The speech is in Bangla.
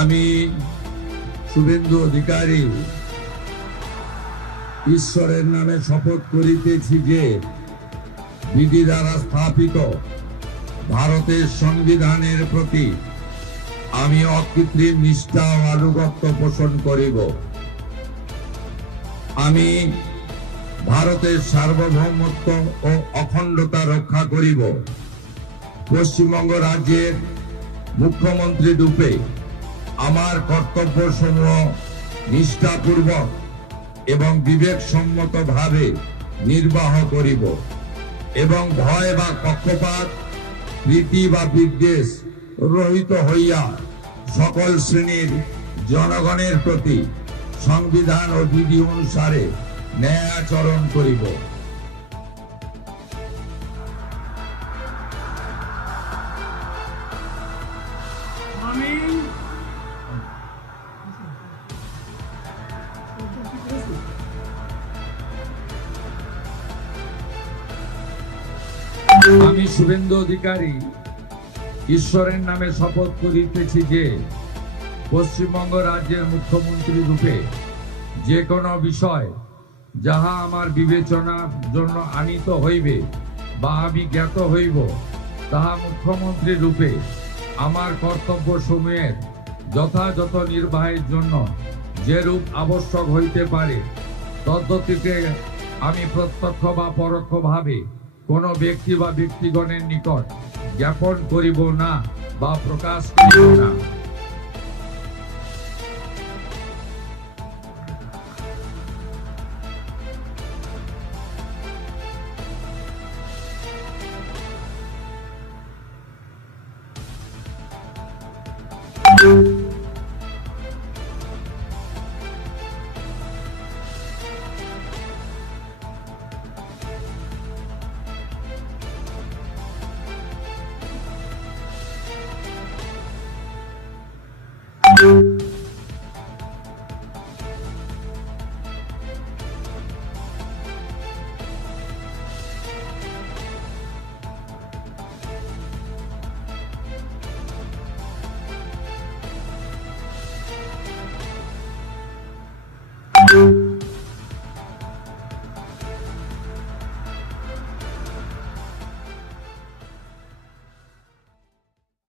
আমি শুভেন্দু অধিকারী ঈশ্বরের নামে শপথ করিতেছি যে বিধি দ্বারা স্থাপিত ভারতের সংবিধানের প্রতি আমি অকৃত্রিম নিষ্ঠা ও আনুগত্য পোষণ করিব। আমি ভারতের সার্বভৌমত্ব ও অখণ্ডতা রক্ষা করিব। পশ্চিমবঙ্গ রাজ্যের মুখ্যমন্ত্রী রূপে আমার কর্তব্যসমূহ নিষ্ঠাপূর্বক এবং বিবেকসম্মতভাবে নির্বাহ করিব এবং ভয় বা পক্ষপাত, প্রীতি বা বিদ্বেষ রহিত হইয়া সকল শ্রেণীর জনগণের প্রতি সংবিধান ও বিধি অনুসারে ন্যায় আচরণ করিব। আমি শুভেন্দু অধিকারী ঈশ্বরের নামে শপথ করিতেছি যে পশ্চিমবঙ্গ রাজ্যের মুখ্যমন্ত্রী রূপে যে কোনো বিষয় যাহা আমার বিবেচনার জন্য আনিত হইবে বা আমি জ্ঞাত হইব, তাহা মুখ্যমন্ত্রী রূপে আমার কর্তব্য সমূহের যথাযথ নির্বাহের জন্য যেরূপ আবশ্যক হইতে পারে তদ্গতিতে আমি প্রত্যক্ষ বা পরোক্ষভাবে কোনো ব্যক্তি বা ব্যক্তিগণের নিকট জ্ঞাপন করিব না বা প্রকাশ করিব না। you